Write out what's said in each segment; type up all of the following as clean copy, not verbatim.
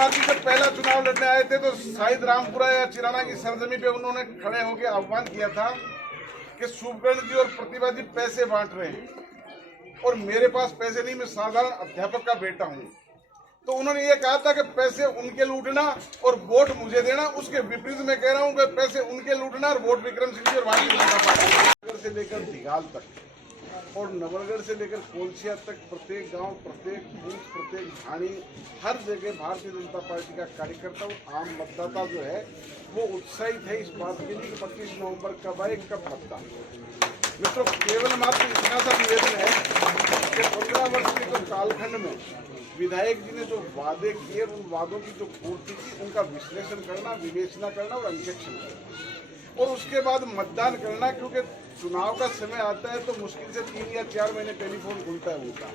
कुमार जी जब पहला चुनाव लड़ने आए थे तो शायद रामपुरा या चिराना की सरजमी पे उन्होंने खड़े होकर आह्वान किया था कि शुभकर्ण जी और प्रतिभा जी पैसे बांट रहे हैं और मेरे पास पैसे नहीं, मैं साधारण अध्यापक का बेटा हूं। तो उन्होंने ये कहा था कि पैसे उनके लूटना और वोट मुझे देना। उसके विपरीत मैं कह रहा हूं कि पैसे उनके लूटना और वोट विक्रम सिंह जी और भारतीय जनता पार्टी से लेकर ढिगाल तक और नवलगढ़ से लेकर कोलसिया तक प्रत्येक गांव, प्रत्येक बूथ, प्रत्येक ढाणी, हर जगह भारतीय जनता पार्टी का कार्यकर्ता और आम मतदाता जो है वो उत्साहित है इस बात के लिए कि 25 नवंबर कब आए, कब मतदान। मित्रों, केवल मात्र इतना सा निवेदन है कि 15 वर्ष के जो कालखंड में विधायक जी ने जो वादे किए, उन वादों की जो पूर्ति की, उनका विश्लेषण करना, विवेचना करना और अंकेक्षण करना और उसके बाद मतदान करना। क्योंकि चुनाव का समय आता है तो मुश्किल से 3 या 4 महीने टेलीफोन खुलता है उनका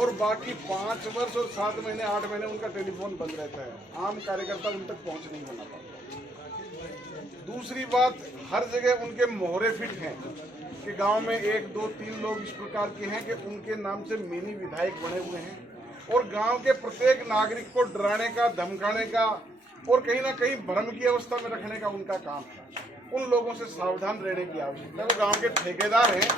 और बाकी 5 वर्ष और 7 महीने 8 महीने उनका टेलीफोन बंद रहता है। आम कार्यकर्ता उन तक पहुंच नहीं बना पाता। दूसरी बात, हर जगह उनके मोहरे फिट हैं कि गांव में 1, 2, 3 लोग इस प्रकार के हैं कि उनके नाम से मिनी विधायक बने हुए हैं और गांव के प्रत्येक नागरिक को डराने का, धमकाने का और कहीं ना कहीं भ्रम की अवस्था में रखने का उनका काम है। उन लोगों से सावधान रहने की आवश्यकता है। वो गांव के ठेकेदार हैं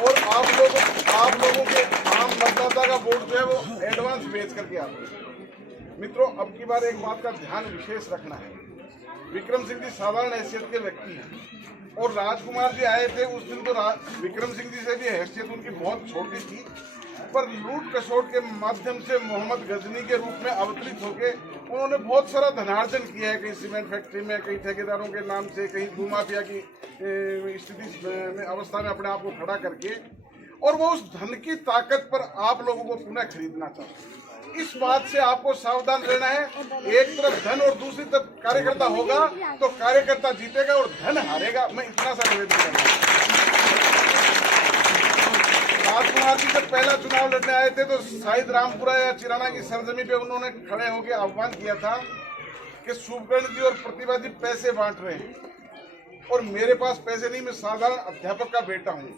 और आप लोगों के आम मतदाता का वोट जो है वो एडवांस बेच करके आते हैं। मित्रों, अब की बार एक बात का ध्यान विशेष रखना है। विक्रम सिंह जी साधारण हैसियत के व्यक्ति हैं और राजकुमार जी आए थे उस दिन तो विक्रम सिंह जी से भी हैसियत उनकी बहुत छोटी थी, पर लूट खसोट के माध्यम से मोहम्मद गजनी के रूप में अवतरित होकर उन्होंने बहुत सारा धनार्जन किया है। कहीं सीमेंट फैक्ट्री में, कहीं ठेकेदारों के नाम से, कहीं भूमाफिया की स्थिति में अवस्था में अपने आप को खड़ा करके, और वो उस धन की ताकत पर आप लोगों को पुनः खरीदना चाहते हैं। इस बात से आपको सावधान रहना है। एक तरफ धन और दूसरी तरफ कार्यकर्ता होगा तो कार्यकर्ता जीतेगा और धन हारेगा। मैं इतना सा निवेदन कर रहा हूं। राजकुमार जी जब पहला चुनाव लड़ने आए थे तो शायद रामपुरा या चिराना की सरजमी पे उन्होंने खड़े होकर आह्वान किया था कि शुभकर्ण जी और प्रतिभा जी पैसे बांट रहे हैं और मेरे पास पैसे नहीं, मैं साधारण अध्यापक का बेटा हूं।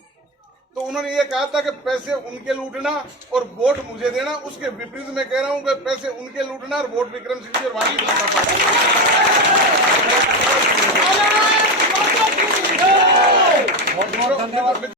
तो उन्होंने ये कहा था कि पैसे उनके लूटना और वोट मुझे देना। उसके विपरीत मैं कह रहा हूं कि पैसे उनके लूटना और वोट विक्रम सिंह जी और भारतीय जनता पार्टी।